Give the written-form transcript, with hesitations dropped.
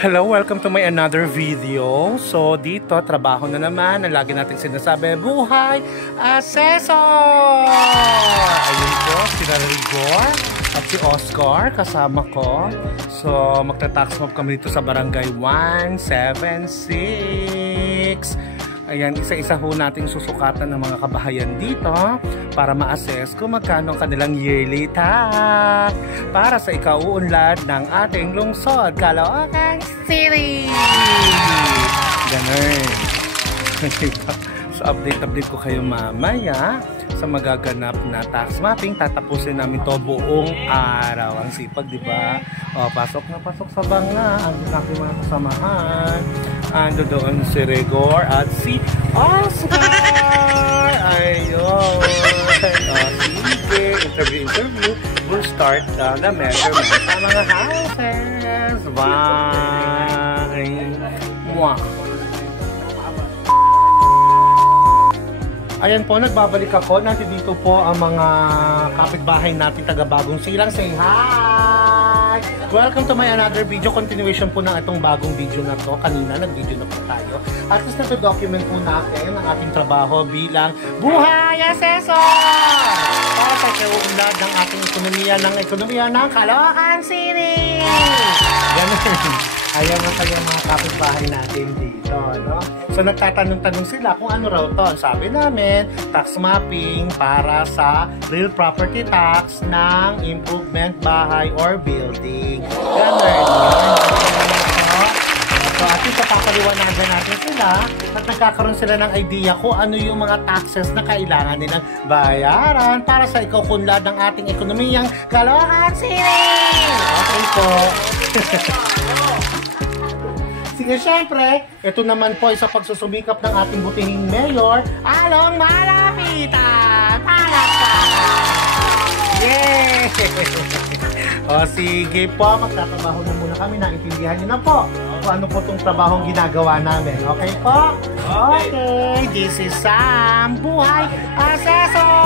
Hello, welcome to my another video. So dito, trabaho na naman. Ang lagi natin sinasabi, buhay asesor! Ayun po, si Rigor at si Oscar kasama ko. So magta-tax mob kami dito sa barangay 176. Ayan, isa-isa ho nating susukatan ng mga kabahayan dito para ma-assess kung magkano ang kanilang yearly tax para sa ikauunlad ng ating lungsod, Caloocan City! Ganun. So update ko kayo mamaya sa magaganap na tax mapping. Tatapusin namin to buong araw. Ang sipag, di ba? O, pasok na pasok sa banga ang aking mga kasamahan. Ando doon si Rigor at si Oscar! Ayun! O, sige, interview. We'll start the measurement sa mga houses. Bye! Mwah! Ayan po, nagbabalik ako. Nandito po ang mga kapitbahay natin taga Bagong Silang. Say hi! Welcome to my another video. Continuation po ng itong bagong video na to. Kanina, nag-video na po tayo. At least na-document po natin ang ating trabaho bilang buhay asesor! Para sa kaunlad ng ating ekonomiya ng Caloocan City! Ganun. Ayan na kayo mga kapitbahay natin dito, no? So nagtatanong-tanong sila kung ano raw to. Sabi namin, tax mapping para sa real property tax ng improvement bahay or building. Ganun. So at least papapaliwanagan natin sila at nagkakaroon sila ng idea kung ano yung mga taxes na kailangan nilang bayaran para sa ikauunlad ng ating ekonomiyang Caloocan City! Okay po. Sige, syempre, ito naman po isa pagsusumikap ng ating butihing mayor, Along Malapitan! Palakpakan! Yay! O sige po, magtatrabaho na muna kami. Naintindihan niyo na po kung ano po itong trabahong ginagawa namin. Okay po? Okay, this is Sam, buhay asesor!